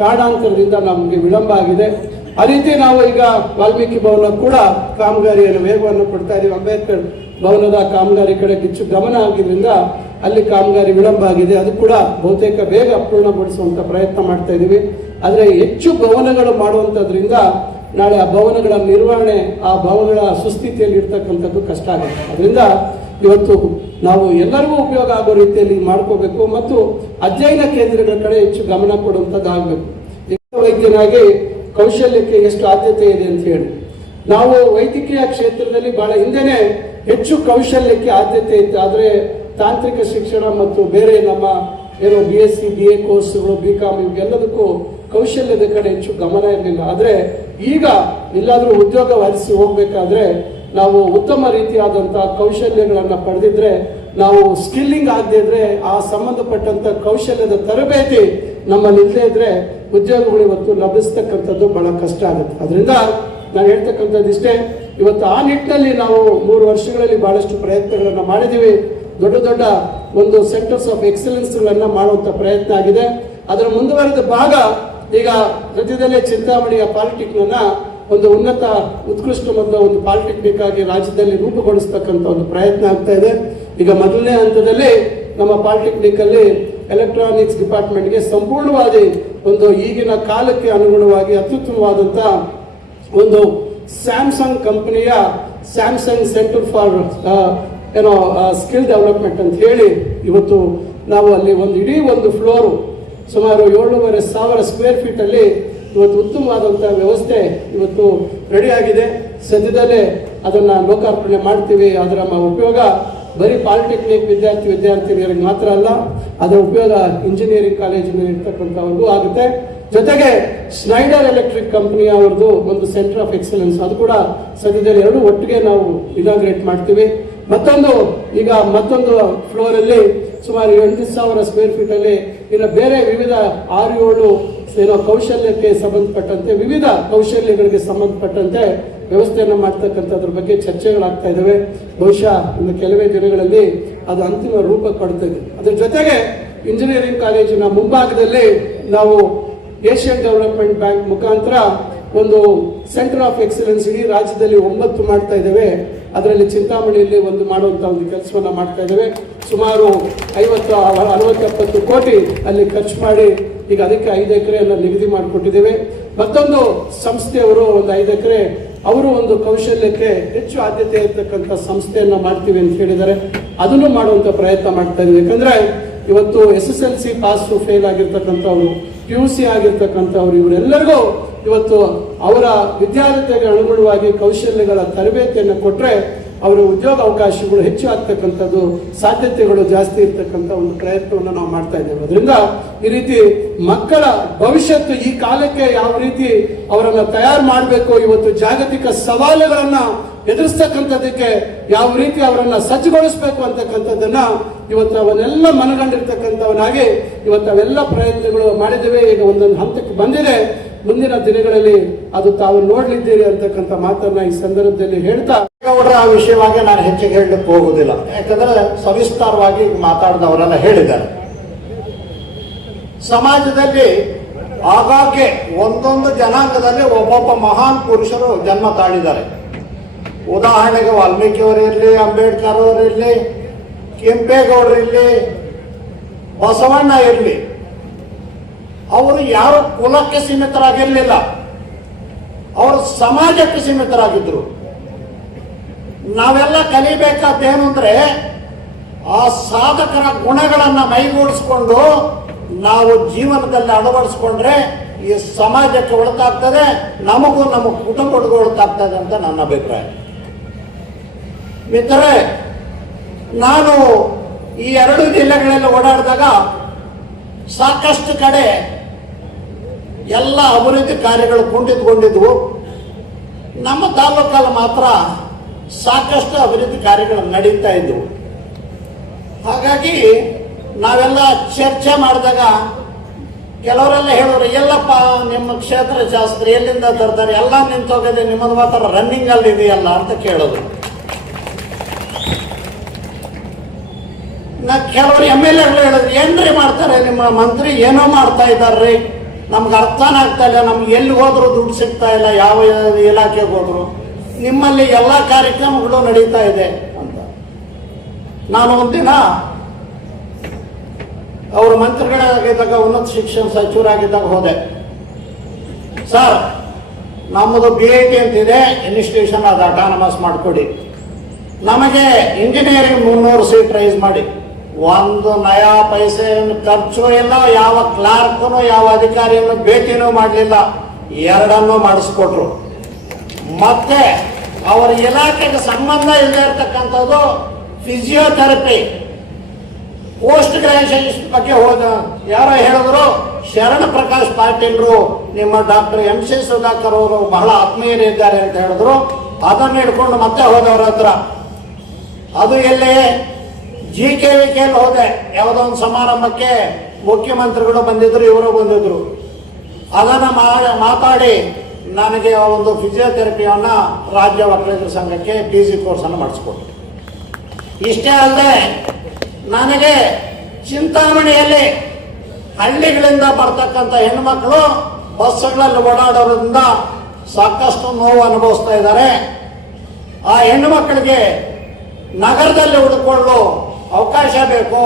ಕಾರಣಾಂತರದಿಂದ ನಮಗೆ ವಿಳಂಬ ಆಗಿದೆ. ಆ ರೀತಿ ನಾವು ಈಗ ವಾಲ್ಮೀಕಿ ಭವನ ಕೂಡ ಕಾಮಗಾರಿಯನ್ನು ವೇಗವನ್ನು ಕೊಡ್ತಾ ಇದ್ದೀವಿ. ಅಂಬೇಡ್ಕರ್ ಭವನದ ಕಾಮಗಾರಿ ಕಡೆ ಹೆಚ್ಚು ಗಮನ ಆಗಿದ್ರಿಂದ ಅಲ್ಲಿ ಕಾಮಗಾರಿ ವಿಳಂಬ ಆಗಿದೆ. ಅದು ಕೂಡ ಬಹುತೇಕ ಬೇಗ ಪೂರ್ಣಗೊಳಿಸುವಂತ ಪ್ರಯತ್ನ ಮಾಡ್ತಾ ಇದ್ದೀವಿ. ಆದರೆ ಹೆಚ್ಚು ಭವನಗಳು ಮಾಡುವಂತದ್ರಿಂದ ನಾಳೆ ಆ ಭವನಗಳ ನಿರ್ವಹಣೆ, ಆ ಭವನಗಳ ಸುಸ್ಥಿತಿಯಲ್ಲಿ ಇರ್ತಕ್ಕಂಥದ್ದು ಕಷ್ಟ ಆಗುತ್ತೆ. ಅದರಿಂದ ಇವತ್ತು ನಾವು ಎಲ್ಲರಿಗೂ ಉಪಯೋಗ ಆಗೋ ರೀತಿಯಲ್ಲಿ ಮಾಡ್ಕೋಬೇಕು ಮತ್ತು ಅಧ್ಯಯನ ಕೇಂದ್ರಗಳ ಕಡೆ ಹೆಚ್ಚು ಗಮನ ಕೊಡುವಂಥದ್ದಾಗಬೇಕು. ವೈದ್ಯನಾಗಿ ಕೌಶಲ್ಯಕ್ಕೆ ಎಷ್ಟು ಆದ್ಯತೆ ಇದೆ ಅಂತ ಹೇಳಿ ನಾವು ವೈದ್ಯಕೀಯ ಕ್ಷೇತ್ರದಲ್ಲಿ ಬಹಳ ಹಿಂದೆನೆ ಹೆಚ್ಚು ಕೌಶಲ್ಯಕ್ಕೆ ಆದ್ಯತೆ ಇತ್ತು. ಆದರೆ ತಾಂತ್ರಿಕ ಶಿಕ್ಷಣ ಮತ್ತು ಬೇರೆ ನಮ್ಮ ಏನೋ BSc BA ಕೋರ್ಸ್ಗಳು BCom ಇವೆಲ್ಲದಕ್ಕೂ ಕೌಶಲ್ಯದ ಕಡೆ ಹೆಚ್ಚು ಗಮನ ಇರಲಿಲ್ಲ. ಆದರೆ ಈಗ ಎಲ್ಲಾದರೂ ಉದ್ಯೋಗ ವಹಿಸಿ ಹೋಗ್ಬೇಕಾದ್ರೆ ನಾವು ಉತ್ತಮ ರೀತಿಯಾದಂತಹ ಕೌಶಲ್ಯಗಳನ್ನು ಪಡೆದಿದ್ರೆ, ನಾವು ಸ್ಕಿಲ್ಲಿಂಗ್ ಆಗದೆ ಇದ್ರೆ, ಆ ಸಂಬಂಧಪಟ್ಟಂತ ಕೌಶಲ್ಯದ ತರಬೇತಿ ನಮ್ಮಲ್ಲಿ ಇಲ್ಲದೆ ಇದ್ರೆ ಉದ್ಯೋಗಗಳು ಇವತ್ತು ಲಭಿಸ್ತಕ್ಕಂಥದ್ದು ಬಹಳ ಕಷ್ಟ ಆಗುತ್ತೆ. ಅದರಿಂದ ನಾನು ಹೇಳ್ತಕ್ಕಂಥದ್ದು ಇಷ್ಟೇ, ಇವತ್ತು ಆ ನಿಟ್ಟಿನಲ್ಲಿ ನಾವು 3 ವರ್ಷಗಳಲ್ಲಿ ಬಹಳಷ್ಟು ಪ್ರಯತ್ನಗಳನ್ನು ಮಾಡಿದ್ದೀವಿ. ದೊಡ್ಡ ದೊಡ್ಡ ಒಂದು ಸೆಂಟರ್ಸ್ ಆಫ್ ಎಕ್ಸಲೆನ್ಸ್ಗಳನ್ನು ಮಾಡುವಂಥ ಪ್ರಯತ್ನ ಆಗಿದೆ. ಅದರ ಮುಂದುವರೆದ ಭಾಗ ಈಗ ಸದ್ಯದಲ್ಲೇ ಚಿಂತಾಮಣಿಯ ಪಾಲಿಟೆಕ್ನಿಕ್ನ ಒಂದು ಉನ್ನತ ಉತ್ಕೃಷ್ಟವಾದ ಒಂದು ಪಾಲಿಟೆಕ್ನಿಕ್ ಆಗಿ ರಾಜ್ಯದಲ್ಲಿ ರೂಪುಗೊಳಿಸ್ತಕ್ಕಂಥ ಒಂದು ಪ್ರಯತ್ನ ಆಗ್ತಾ ಇದೆ. ಈಗ ಮೊದಲನೇ ಹಂತದಲ್ಲಿ ನಮ್ಮ ಪಾಲಿಟೆಕ್ನಿಕ್ ಅಲ್ಲಿ ಎಲೆಕ್ಟ್ರಾನಿಕ್ಸ್ ಡಿಪಾರ್ಟ್ಮೆಂಟ್ಗೆ ಸಂಪೂರ್ಣವಾದ ಒಂದು ಈಗಿನ ಕಾಲಕ್ಕೆ ಅನುಗುಣವಾಗಿ ಅತ್ಯುತ್ತಮವಾದಂಥ ಒಂದು ಸ್ಯಾಮ್ಸಂಗ್ ಕಂಪನಿಯ Samsung centre for skill development ಅಂತ ಹೇಳಿ ಇವತ್ತು ನಾವು ಅಲ್ಲಿ ಒಂದು ಇಡೀ ಒಂದು ಫ್ಲೋರು ಸುಮಾರು 7,500 ಸ್ಕ್ವೇರ್ ಫೀಟ್ ಅಲ್ಲಿ ಇವತ್ತು ಉತ್ತಮವಾದಂತಹ ವ್ಯವಸ್ಥೆ ಇವತ್ತು ರೆಡಿ ಆಗಿದೆ. ಸದ್ಯದಲ್ಲೇ ಅದನ್ನ ಲೋಕಾರ್ಪಣೆ ಮಾಡ್ತೀವಿ. ಅದರ ಉಪಯೋಗ ಬರೀ ಪಾಲಿಟೆಕ್ನಿಕ್ ವಿದ್ಯಾರ್ಥಿನಿಯರಿಗೆ ಮಾತ್ರ ಅಲ್ಲ, ಅದರ ಉಪಯೋಗ ಇಂಜಿನಿಯರಿಂಗ್ ಕಾಲೇಜಿನಲ್ಲಿ ಇರ್ತಕ್ಕಂಥವ್ರಿಗೂ ಆಗುತ್ತೆ. ಜೊತೆಗೆ ಸ್ನೈಡರ್ ಎಲೆಕ್ಟ್ರಿಕ್ ಕಂಪನಿ ಅವರದು ಒಂದು ಸೆಂಟರ್ ಆಫ್ ಎಕ್ಸಲೆನ್ಸ್, ಅದು ಕೂಡ ಸದ್ಯದಲ್ಲಿ 2 ಒಟ್ಟಿಗೆ ನಾವು ಇನಾಗ್ರೇಟ್ ಮಾಡ್ತೀವಿ. ಮತ್ತೊಂದು ಫ್ಲೋರ್ ಅಲ್ಲಿ ಸುಮಾರು 8,000 ಸ್ಕ್ವೇರ್ ಫೀಟ್ ಅಲ್ಲಿ ಇನ್ನು ಬೇರೆ ವಿವಿಧ 6-7 ಕೌಶಲ್ಯಕ್ಕೆ ಸಂಬಂಧಪಟ್ಟಂತೆ ವಿವಿಧ ಕೌಶಲ್ಯಗಳಿಗೆ ಸಂಬಂಧಪಟ್ಟಂತೆ ವ್ಯವಸ್ಥೆಯನ್ನು ಮಾಡ್ತಕ್ಕಂಥದ್ರ ಬಗ್ಗೆ ಚರ್ಚೆಗಳಾಗ್ತಾ ಇದ್ದಾವೆ. ಬಹುಶಃ ಇನ್ನು ಕೆಲವೇ ದಿನಗಳಲ್ಲಿ ಅದು ಅಂತಿಮ ರೂಪ ಕೊಡ್ತದೆ. ಅದ್ರ ಜೊತೆಗೆ ಇಂಜಿನಿಯರಿಂಗ್ ಕಾಲೇಜಿನ ಮುಂಭಾಗದಲ್ಲಿ ನಾವು ಏಷ್ಯನ್ ಡೆವಲಪ್ಮೆಂಟ್ ಬ್ಯಾಂಕ್ ಮುಖಾಂತರ ಒಂದು ಸೆಂಟರ್ ಆಫ್ ಎಕ್ಸಲೆನ್ಸ್ ಇಡೀ ರಾಜ್ಯದಲ್ಲಿ 9 ಮಾಡ್ತಾ ಇದ್ದೇವೆ. ಅದರಲ್ಲಿ ಚಿಂತಾಮಣಿಯಲ್ಲಿ ಒಂದು ಮಾಡುವಂತ ಒಂದು ಕೆಲಸವನ್ನ ಮಾಡ್ತಾ ಇದ್ದೇವೆ. ಸುಮಾರು 50-60-70 ಕೋಟಿ ಅಲ್ಲಿ ಖರ್ಚು ಮಾಡಿ ಈಗ ಅದಕ್ಕೆ 5 ಎಕರೆ ಎಲ್ಲ ನಿಗದಿ ಮಾಡಿಕೊಟ್ಟಿದ್ದೇವೆ. ಮತ್ತೊಂದು ಸಂಸ್ಥೆಯವರು ಒಂದು 5 ಎಕರೆ ಅವರು ಒಂದು ಕೌಶಲ್ಯಕ್ಕೆ ಹೆಚ್ಚು ಆದ್ಯತೆ ಇರ್ತಕ್ಕಂಥ ಸಂಸ್ಥೆಯನ್ನ ಮಾಡ್ತೀವಿ ಅಂತ ಹೇಳಿದ್ದಾರೆ. ಅದನ್ನು ಮಾಡುವಂತ ಪ್ರಯತ್ನ ಮಾಡ್ತಾ ಇದ್ದೀವಿ. ಯಾಕಂದ್ರೆ ಇವತ್ತು SSLC ಪಾಸ್ ಫೇಲ್ ಆಗಿರ್ತಕ್ಕಂಥವ್ರು, PUC ಆಗಿರ್ತಕ್ಕಂಥವ್ರು, ಇವರೆಲ್ಲರಿಗೂ ಇವತ್ತು ಅವರ ವಿದ್ಯಾರ್ಥಿಗೆ ಅನುಗುಣವಾಗಿ ಕೌಶಲ್ಯಗಳ ತರಬೇತಿಯನ್ನು ಕೊಟ್ಟರೆ ಅವರ ಉದ್ಯೋಗ ಅವಕಾಶಗಳು ಹೆಚ್ಚು ಆಗ್ತಕ್ಕಂಥದ್ದು, ಸಾಧ್ಯತೆಗಳು ಜಾಸ್ತಿ ಇರ್ತಕ್ಕಂಥ ಒಂದು ಪ್ರಯತ್ನವನ್ನು ನಾವು ಮಾಡ್ತಾ ಇದ್ದೇವೆ. ಅದರಿಂದ ಈ ರೀತಿ ಮಕ್ಕಳ ಭವಿಷ್ಯತ್ತು ಈ ಕಾಲಕ್ಕೆ ಯಾವ ರೀತಿ ಅವರನ್ನ ತಯಾರು ಮಾಡಬೇಕು, ಇವತ್ತು ಜಾಗತಿಕ ಸವಾಲುಗಳನ್ನ ಎದುರಿಸ್ತಕ್ಕಂಥದ್ದಕ್ಕೆ ಯಾವ ರೀತಿ ಅವರನ್ನ ಸಜ್ಜುಗೊಳಿಸಬೇಕು ಅಂತಕ್ಕಂಥದ್ದನ್ನ ಇವತ್ತು ಅವನ್ನೆಲ್ಲ ಮನಗಂಡಿರ್ತಕ್ಕಂಥವನಾಗಿ ಇವತ್ತು ಅವೆಲ್ಲ ಪ್ರಯತ್ನಗಳು ಮಾಡಿದ್ದೇವೆ. ಈಗ ಒಂದೊಂದು ಹಂತಕ್ಕೆ ಬಂದಿದೆ. ಮುಂದಿನ ದಿನಗಳಲ್ಲಿ ಅದು ತಾವು ನೋಡ್ಲಿದ್ದೀರಿ ಅಂತಕ್ಕಂಥ ಮಾತನ್ನ ಈ ಸಂದರ್ಭದಲ್ಲಿ ಹೇಳ್ತಾ ಗೌಡರ ವಿಷಯವಾಗಿ ನಾನು ಹೆಚ್ಚಿಗೆ ಹೇಳಲಿಕ್ಕೆ ಹೋಗುದಿಲ್ಲ. ಯಾಕಂದ್ರೆ ಸವಿಸ್ತಾರವಾಗಿ ಮಾತಾಡಿದವರೆಲ್ಲ ಹೇಳಿದ್ದಾರೆ. ಸಮಾಜದಲ್ಲಿ ಆಗಾಗ್ಗೆ ಒಂದೊಂದು ಜನಾಂಗದಲ್ಲಿ ಒಬ್ಬೊಬ್ಬ ಮಹಾನ್ ಪುರುಷರು ಜನ್ಮ ತಾಳಿದ್ದಾರೆ. ಉದಾಹರಣೆಗೆ ವಾಲ್ಮೀಕಿಯವರಿರಲಿ, ಅಂಬೇಡ್ಕರ್ ಅವರಿರಲಿ, ಕೆಂಪೇಗೌಡರಿರಲಿ, ಬಸವಣ್ಣ ಇರಲಿ, ಅವರು ಯಾರು ಕುಲಕ್ಕೆ ಸೀಮಿತರಾಗಿರಲಿಲ್ಲ, ಅವರು ಸಮಾಜಕ್ಕೆ ಸೀಮಿತರಾಗಿದ್ರು. ನಾವೆಲ್ಲ ಕಲಿಬೇಕಾದ್ದೇನು ಅಂದ್ರೆ ಆ ಸಾಧಕರ ಗುಣಗಳನ್ನ ಮೈಗೂಡಿಸ್ಕೊಂಡು ನಾವು ಜೀವನದಲ್ಲಿ ಅಳವಡಿಸ್ಕೊಂಡ್ರೆ ಈ ಸಮಾಜಕ್ಕೆ ಒಳಿತಾಗ್ತದೆ, ನಮಗೂ ನಮ್ಮ ಕುಟುಂಬಗಳಿಗೂ ಒಳಿತಾಗ್ತದೆ ಅಂತ ನನ್ನ ಅಭಿಪ್ರಾಯ. ಮಿತ್ರರೇ, ನಾನು ಈ 2 ಜಿಲ್ಲೆಗಳಲ್ಲಿ ಓಡಾಡಿದಾಗ ಸಾಕಷ್ಟು ಕಡೆ ಎಲ್ಲ ಅಭಿವೃದ್ಧಿ ಕಾರ್ಯಗಳು ಕುಂಠಿತಗೊಂಡಿದ್ವು. ನಮ್ಮ ತಾಲೂಕಲ್ಲಿ ಮಾತ್ರ ಸಾಕಷ್ಟು ಅಭಿವೃದ್ಧಿ ಕಾರ್ಯಗಳು ನಡೀತಾ ಇದ್ವು. ಹಾಗಾಗಿ ನಾವೆಲ್ಲ ಚರ್ಚೆ ಮಾಡಿದಾಗ ಕೆಲವರೆಲ್ಲ ಹೇಳೋರು, ಎಲ್ಲಪ್ಪ ನಿಮ್ಮ ಕ್ಷೇತ್ರ ಶಾಸ್ತ್ರಿ ಎಲ್ಲಿಂದ ತರ್ತಾರೆ, ಎಲ್ಲ ನಿಂತೋಗಿದೆ, ನಿಮ್ಮದು ಮಾತ್ರ ರನ್ನಿಂಗ್ ಅಲ್ಲಿ ಇದೆಯಲ್ಲ ಅಂತ ಕೇಳೋದು. ಕೆಲವರು MLA ಹೇಳಿದ್ರು, ಏನ್ರಿ ಮಾಡ್ತಾರೆ ನಿಮ್ಮ ಮಂತ್ರಿ, ಏನೋ ಮಾಡ್ತಾ ಇದ್ದಾರ್ರಿ, ನಮ್ಗೆ ಅರ್ಥನೇ ಆಗ್ತಾ ಇಲ್ಲ, ನಮ್ಗೆ ಎಲ್ಲಿ ಹೋದ್ರು ದುಡ್ಡು ಸಿಗ್ತಾ ಇಲ್ಲ, ಯಾವ ಇಲಾಖೆಗೆ ಹೋದ್ರು, ನಿಮ್ಮಲ್ಲಿ ಎಲ್ಲ ಕಾರ್ಯಕ್ರಮಗಳು ನಡೀತಾ ಇದೆ ಅಂತ. ನಾನು ಒಂದಿನ ಅವರು ಮಂತ್ರಿಗಳಾಗಿದ್ದಾಗ, ಉನ್ನತ ಶಿಕ್ಷಣ ಸಚಿವರಾಗಿದ್ದಾಗ ಹೋದೆ. ಸರ್, ನಮ್ಮದು BIT ಅಂತಿದೆ ಇನ್ಸ್ಟಿಟ್ಯೂಷನ್, ಅದು ಅಟಾನಮಸ್ ಮಾಡಿಕೊಡಿ. ನಮಗೆ ಇಂಜಿನಿಯರಿಂಗ್ 300 ಸೀಟ್ ರೈಸ್ ಮಾಡಿ ಒಂದು ನಯಾ ಪೈಸೆ ಖರ್ಚು ಇಲ್ಲ, ಯಾವ ಕ್ಲಾರ್ಕನು ಯಾವ ಅಧಿಕಾರಿಯನ್ನು ಭೇಟಿನೂ ಮಾಡಲಿಲ್ಲ, ಎರಡನ್ನೂ ಮಾಡಿಸ್ಕೊಟ್ರು. ಮತ್ತೆ ಅವರ ಇಲಾಖೆಗೆ ಸಂಬಂಧ ಇಲ್ಲದೆ ಇರತಕ್ಕಂಥದ್ದು ಫಿಸಿಯೋಥೆರಪಿ, ಪೋಸ್ಟ್ ಗ್ರಾಜುಯೇಷನ್ ಬಗ್ಗೆ ಯಾರೋ ಹೇಳಿದ್ರು, ಶರಣ ಪ್ರಕಾಶ್ ಪಾಟೀಲ್ರು ನಿಮ್ಮ ಡಾಕ್ಟರ್ MC ಸುಧಾಕರ್ ಅವರು ಬಹಳ ಆತ್ಮೀಯರಿದ್ದಾರೆ ಅಂತ ಹೇಳಿದ್ರು. ಅದನ್ನು ಹಿಡ್ಕೊಂಡು ಮತ್ತೆ ಹೋದವ್ರ ಹತ್ರ, ಅದು ಎಲ್ಲಿ GKVK ಹೋದೆ, ಯಾವುದೋ ಒಂದು ಸಮಾರಂಭಕ್ಕೆ ಮುಖ್ಯಮಂತ್ರಿಗಳು ಬಂದಿದ್ರು, ಇವರು ಬಂದಿದ್ರು. ಅದನ್ನ ಮಾತಾಡಿ ನನಗೆ ಒಂದು ಫಿಸಿಯೋಥೆರಪಿಯನ್ನ ರಾಜ್ಯ ಒಕ್ಕಲಿಗರ ಸಂಘಕ್ಕೆ PG ಕೋರ್ಸನ್ನು ಮಾಡಿಸ್ಕೊಟ್ರು. ಇಷ್ಟೇ ಅಲ್ಲದೆ ನನಗೆ ಚಿಂತಾಮಣಿಯಲ್ಲಿ ಹಳ್ಳಿಗಳಿಂದ ಬರ್ತಕ್ಕಂಥ ಹೆಣ್ಮಕ್ಳು ಬಸ್ಗಳಲ್ಲಿ ಓಡಾಡೋದ್ರಿಂದ ಸಾಕಷ್ಟು ನೋವು ಅನುಭವಿಸ್ತಾ ಇದ್ದಾರೆ. ಆ ಹೆಣ್ಣು ಮಕ್ಕಳಿಗೆ ನಗರದಲ್ಲಿ ಉಳ್ಕೊಳ್ಳಲು ಅವಕಾಶ ಬೇಕು,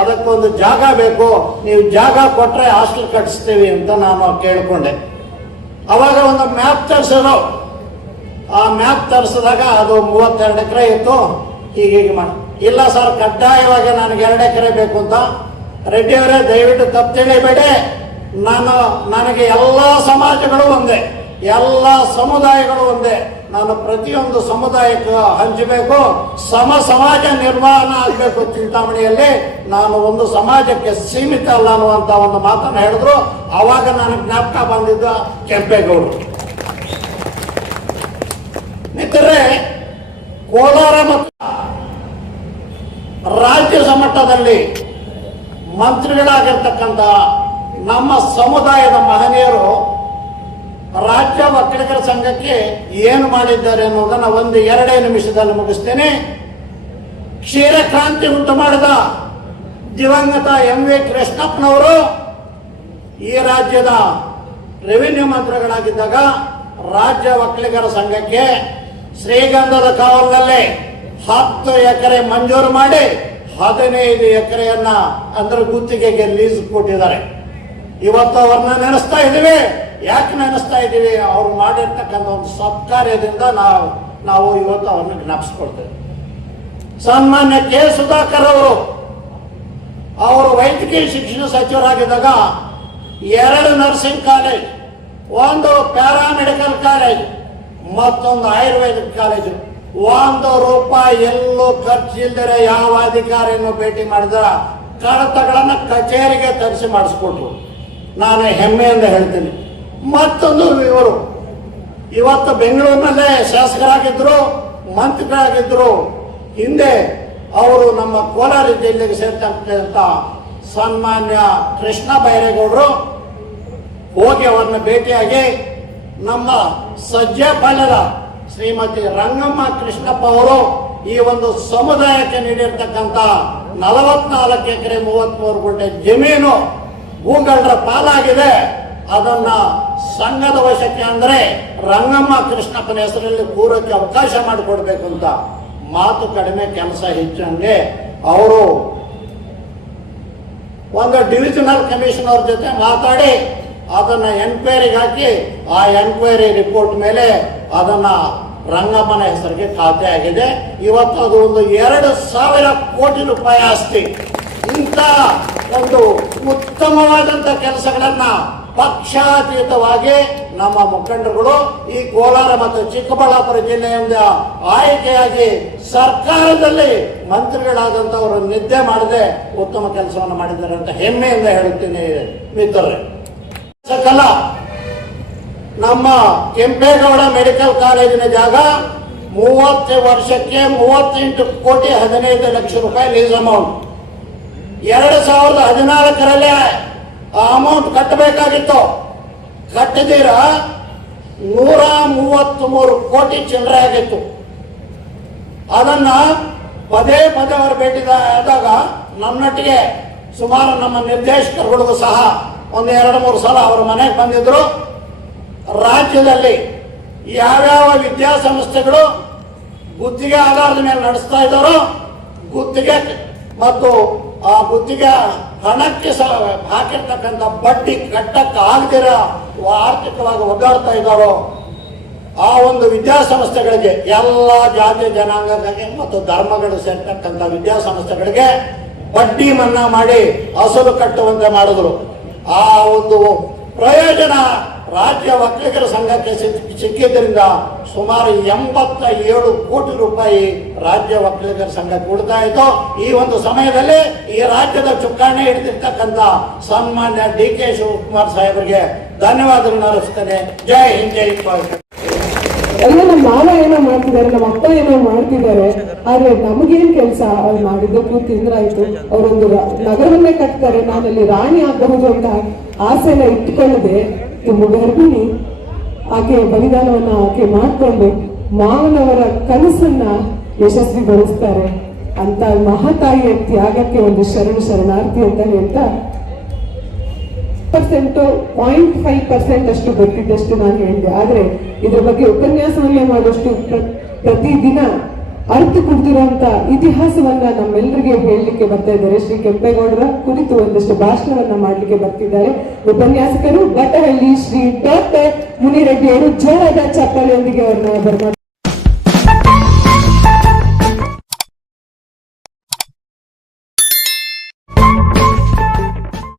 ಅದಕ್ಕೊಂದು ಜಾಗ ಬೇಕು, ನೀವು ಜಾಗ ಕೊಟ್ಟರೆ ಹಾಸ್ಟೆಲ್ ಕಟ್ಟಿಸ್ತೀವಿ ಅಂತ ನಾನು ಕೇಳಿಕೊಂಡೆ. ಅವಾಗ ಒಂದು ಮ್ಯಾಪ್ ತರಿಸಿದ್ರು. ಆ ಮ್ಯಾಪ್ ತರಿಸಿದಾಗ ಅದು 32 ಎಕರೆ ಇತ್ತು. ಹೀಗೆ ಮಾಡಿ, ಇಲ್ಲ ಸರ್ ಕಡ್ಡಾಯವಾಗಿ ನನಗೆ 2 ಎಕರೆ ಬೇಕು ಅಂತ. ರೆಡ್ಡಿಯವರೇ ದಯವಿಟ್ಟು ತಪ್ಪು ತಿಳಿಬೇಡಿ, ನನಗೆ ಎಲ್ಲ ಸಮಾಜಗಳು ಒಂದೇ, ಎಲ್ಲ ಸಮುದಾಯಗಳು ಒಂದೇ, ನಾನು ಪ್ರತಿಯೊಂದು ಸಮುದಾಯಕ್ಕೆ ಹಂಚಬೇಕು, ಸಮಾಜ ನಿರ್ಮಾಣ ಆಗಬೇಕು ಚಿಂತಾಮಣಿಯಲ್ಲಿ, ನಾನು ಒಂದು ಸಮಾಜಕ್ಕೆ ಸೀಮಿತ ಅಲ್ಲ ಅನ್ನುವಂತ ಒಂದು ಮಾತನ್ನು ಹೇಳಿದ್ರು. ಆವಾಗ ನನಗೆ ಜ್ಞಾಪಕ ಬಂದಿದ್ದ ಕೆಂಪೇಗೌಡರು. ಮಿತ್ರರೇ, ಕೋಲಾರ ಮತ್ತು ರಾಜ್ಯ ಮಟ್ಟದಲ್ಲಿ ಮಂತ್ರಿಗಳಾಗಿರ್ತಕ್ಕಂಥ ನಮ್ಮ ಸಮುದಾಯದ ಮಹನೀಯರು ರಾಜ್ಯ ಒಕ್ಕಲಿಗರ ಸಂಘಕ್ಕೆ ಏನು ಮಾಡಿದ್ದಾರೆ ಅನ್ನೋದನ್ನ 1-2 ನಿಮಿಷದಲ್ಲಿ ಮುಗಿಸ್ತೇನೆ. ಕ್ಷೀರ ಕ್ರಾಂತಿ ಉಂಟು ಮಾಡಿದ ದಿವಂಗತ MV ಕೃಷ್ಣಪ್ಪನವರು ಈ ರಾಜ್ಯದ ರೆವಿನ್ಯೂ ಮಂತ್ರಿಗಳಾಗಿದ್ದಾಗ ರಾಜ್ಯ ಒಕ್ಕಲಿಗರ ಸಂಘಕ್ಕೆ ಶ್ರೀಗಂಧದ ಕಾವಲಿನಲ್ಲಿ 10 ಎಕರೆ ಮಂಜೂರು ಮಾಡಿ 15 ಎಕರೆಯನ್ನ ಅಂದ್ರೆ ಗುತ್ತಿಗೆಗೆ ಲೀಸ್ ಕೊಟ್ಟಿದ್ದಾರೆ. ಇವತ್ತು ಅವ್ರನ್ನ ನೆನೆಸ್ತಾ ಇದ್ದೀವಿ. ಯಾಕೆ ನೆನೆಸ್ತಾ ಇದ್ದೀವಿ? ಅವ್ರು ಮಾಡಿರ್ತಕ್ಕಂಥ ಒಂದು ಸತ್ಕಾರ್ಯದಿಂದ ನಾವು ಇವತ್ತು ಅವ್ರನ್ನ ಜ್ಞಾಪಿಸ್ಕೊಳ್ತೇವೆ. ಸನ್ಮಾನ್ಯ K. ಸುಧಾಕರ್ ಅವರು ವೈದ್ಯಕೀಯ ಶಿಕ್ಷಣ ಸಚಿವರಾಗಿದ್ದಾಗ 2 ನರ್ಸಿಂಗ್ ಕಾಲೇಜ್, ಒಂದು ಪ್ಯಾರಾಮೆಡಿಕಲ್ ಕಾಲೇಜ್, ಮತ್ತೊಂದು ಆಯುರ್ವೇದಿಕ್ ಕಾಲೇಜು, ₹1 ಎಲ್ಲೂ ಖರ್ಚಿಲ್ಲದೆ ಯಾವ ಅಧಿಕಾರಿಯನ್ನು ಭೇಟಿ ಮಾಡಿದ ಕಡತಗಳನ್ನ ಕಚೇರಿಗೆ ತರಿಸಿ ಮಾಡಿಸ್ಕೊಟ್ರು. ನಾನು ಹೆಮ್ಮೆಯಿಂದ ಹೇಳ್ತೀನಿ. ಮತ್ತೊಂದು ಇವರು ಇವತ್ತು ಬೆಂಗಳೂರಿನಲ್ಲೇ ಶಾಸಕರಾಗಿದ್ರು, ಮಂತ್ರಿಗಳಾಗಿದ್ರು. ಹಿಂದೆ ಅವರು ನಮ್ಮ ಕೋಲಾರ ಜಿಲ್ಲೆಗೆ ಸೇರ್ತಕ್ಕಂಥ ಸನ್ಮಾನ್ಯ ಕೃಷ್ಣ ಬೈರೇಗೌಡರು ಹೋಗಿ ಅವರನ್ನ ಭೇಟಿಯಾಗಿ ನಮ್ಮ ಸಜ್ಜೆಪಾಳ್ಯದ ಶ್ರೀಮತಿ ರಂಗಮ್ಮ ಕೃಷ್ಣಪ್ಪ ಅವರು ಈ ಒಂದು ಸಮುದಾಯಕ್ಕೆ ನೀಡಿರ್ತಕ್ಕಂಥ 44 ಎಕರೆ 33 ಗುಂಟೆ ಜಮೀನು ಭೂಗಳ್ಳರ ಪಾಲಾಗಿದೆ, ಅದನ್ನ ಸಂಘದ ವಶಕ್ಕೆ ಅಂದ್ರೆ ರಂಗಮ್ಮ ಕೃಷ್ಣಪ್ಪನ ಹೆಸರಲ್ಲಿ ಕೂರಕ್ಕೆ ಅವಕಾಶ ಮಾಡಿಕೊಡ್ಬೇಕು ಅಂತ ಮಾತು ಕಡಿಮೆ ಕೆಲಸ ಹೆಚ್ಚಂಗೆ ಅವರು ಒಂದು ಡಿವಿಷನಲ್ ಕಮಿಷನರ್ ಜೊತೆ ಮಾತಾಡಿ ಅದನ್ನ ಎನ್ಕ್ವೈರಿಗೆ ಹಾಕಿ ಆ ಎನ್ಕ್ವೈರಿ ರಿಪೋರ್ಟ್ ಮೇಲೆ ಅದನ್ನ ರಂಗಮ್ಮನ ಹೆಸರಿಗೆ ಖಾತೆ ಆಗಿದೆ. ಇವತ್ತು ಅದು ಒಂದು 2,000 ಕೋಟಿ ರೂಪಾಯಿ ಆಸ್ತಿ. ಇಂಥ ಒಂದು ಉತ್ತಮವಾದಂತ ಕೆಲಸಗಳನ್ನ ಪಕ್ಷಾತೀತವಾಗಿ ನಮ್ಮ ಮುಖಂಡರುಗಳು ಈ ಕೋಲಾರ ಮತ್ತು ಚಿಕ್ಕಬಳ್ಳಾಪುರ ಜಿಲ್ಲೆಯಿಂದ ಆಯ್ಕೆಯಾಗಿ ಸರ್ಕಾರದಲ್ಲಿ ಮಂತ್ರಿಗಳಾದಂಥವರು ನಿದ್ದೆ ಮಾಡದೆ ಉತ್ತಮ ಕೆಲಸವನ್ನು ಮಾಡಿದ್ದಾರೆ ಅಂತ ಹೆಮ್ಮೆಯಿಂದ ಹೇಳುತ್ತೀನಿ ಮಿತ್ರರೇ. ಸಕಲ ನಮ್ಮ ಕೆಂಪೇಗೌಡ ಮೆಡಿಕಲ್ ಕಾಲೇಜಿನ ಜಾಗ 30 ವರ್ಷಕ್ಕೆ 38 ಕೋಟಿ 15 ಲಕ್ಷ ರೂಪಾಯಿ ಲೀಸ್ ಅಮೌಂಟ್. 2014ರಲ್ಲಿ ಆ ಅಮೌಂಟ್ ಕಟ್ಟಬೇಕಾಗಿತ್ತು, ಕಟ್ಟದಿರ 133 ಕೋಟಿ ಚಿಲ್ಲರೆ ಆಗಿತ್ತು. ಅದನ್ನ ಪದೇ ಅವರು ಭೇಟಿಯಾದಾಗ ನನ್ನೊಟ್ಟಿಗೆ ಸುಮಾರು ನಮ್ಮ ನಿರ್ದೇಶಕರುಗಳಿಗೂ ಸಹ ಒಂದು 2-3 ಸಲ ಅವರ ಮನೆಗೆ ಬಂದಿದ್ರು. ರಾಜ್ಯದಲ್ಲಿ ಯಾವ್ಯಾವ ವಿದ್ಯಾಸಂಸ್ಥೆಗಳು ಗುತ್ತಿಗೆ ಆಧಾರದ ಮೇಲೆ ನಡೆಸ್ತಾ ಇದ್ದಾರೋ ಗುತ್ತಿಗೆ ಮತ್ತು ಆ ಗುತ್ತಿಗೆ ಹಣಕ್ಕೆ ಹಾಕಿರ್ತಕ್ಕಂಥ ಬಡ್ಡಿ ಕಟ್ಟಕ್ಕೆ ಆಗದಿರ ಆರ್ಥಿಕವಾಗಿ ಒದ್ದಾಡ್ತಾ ಇದ್ದಾರೋ ಆ ಒಂದು ವಿದ್ಯಾಸಂಸ್ಥೆಗಳಿಗೆ ಎಲ್ಲ ಜಾತಿ ಜನಾಂಗಗಳಿಗೆ ಮತ್ತು ಧರ್ಮಗಳು ಸೇರ್ತಕ್ಕಂಥ ವಿದ್ಯಾಸಂಸ್ಥೆಗಳಿಗೆ ಬಡ್ಡಿ ಮನ್ನಾ ಮಾಡಿ ಅಸಲು ಕಟ್ಟುವಂತೆ ಮಾಡಿದ್ರು. ಆ ಒಂದು ಪ್ರಯೋಜನ ರಾಜ್ಯ ಒಕ್ಕಲಿಗರ ಸಂಘಕ್ಕೆ ಸಿಕ್ಕಿದ್ರಿಂದ ಸುಮಾರು 87 ಕೋಟಿ ರೂಪಾಯಿ ರಾಜ್ಯ ಒಕ್ಕಲಿಗರ ಸಂಘಕ್ಕೆ ಉಳಿತಾ ಇತ್ತು. ಈ ಒಂದು ಸಮಯದಲ್ಲಿ ಈ ರಾಜ್ಯದ ಚುಕ್ಕಾಣಿ ಹಿಡಿದಿರ್ತಕ್ಕಂಥ ಸನ್ಮಾನ್ಯ ಡಿ.ಕೆ. ಶಿವಕುಮಾರ್ ಸಾಹೇಬರಿಗೆ ಧನ್ಯವಾದಗಳನ್ನು ಅರ್ಪಿಸ್ತೇನೆ. ಜೈ ಹಿಂದ್, ಜೈ ಭಾರತ. ಎಲ್ಲ ನಮ್ಮ ಮಾವ ಏನೋ ಮಾಡ್ತಿದ್ದಾರೆ, ನಮ್ಮ ಅಪ್ಪ ಏನೋ ಮಾಡ್ತಿದ್ದಾರೆ, ಆದ್ರೆ ನಮಗೇನ್ ಕೆಲಸ? ಅವ್ರು ಮಾಡಿದ್ದಕ್ಕೂ ತಿಂದ್ರಾಯ್ತು. ಅವರೊಂದು ನಗರವನ್ನೇ ಕಟ್ತಾರೆ, ನಾನಲ್ಲಿ ರಾಣಿ ಆಗಬಹುದು ಅಂತ ಆಸೆನ ಇಟ್ಕೊಳ್ಳದೆ ತುಂಬ ಗರ್ಭಿಣಿ ಆಕೆ ಬಲಿದಾನವನ್ನ ಆಕೆ ಮಾಡ್ಕೊಂಡು ಮಾವನವರ ಕನಸನ್ನ ಯಶಸ್ವಿಗೊಳಿಸ್ತಾರೆ ಅಂತ ಮಹಾತಾಯಿಯ ತ್ಯಾಗಕ್ಕೆ ಒಂದು ಶರಣಾರ್ಥಿ ಅಂತ ಹೇಳ್ತಾ 0.5% ಅಷ್ಟು ಗೊತ್ತಿದ್ದಷ್ಟು ನಾನು ಹೇಳಿದೆ. ಆದ್ರೆ ಇದ್ರ ಬಗ್ಗೆ ಉಪನ್ಯಾಸವನ್ನೇ ಮಾಡುವಷ್ಟು ಪ್ರತಿದಿನ ಅರ್ಥ ಕೊಡ್ತಿರುವಂತ ಇತಿಹಾಸವನ್ನ ನಮ್ಮೆಲ್ಲರಿಗೆ ಹೇಳಲಿಕ್ಕೆ ಬರ್ತಾ ಇದ್ದಾರೆ. ಶ್ರೀ ಕೆಂಪೇಗೌಡರ ಕುರಿತು ಒಂದಷ್ಟು ಭಾಷಣವನ್ನ ಮಾಡ್ಲಿಕ್ಕೆ ಬರ್ತಿದ್ದಾರೆ ಉಪನ್ಯಾಸಕರು ಬಟಹಳ್ಳಿ ಶ್ರೀ ಡಾಕ್ಟರ್ ಮುನಿರೆಡ್ಡಿ ಅವರು ಜೋರಾದ ಚಪ್ಪಾಳೆಯೊಂದಿಗೆ ಅವ್ರನ್ನ ಬರ್ತಾರೆ.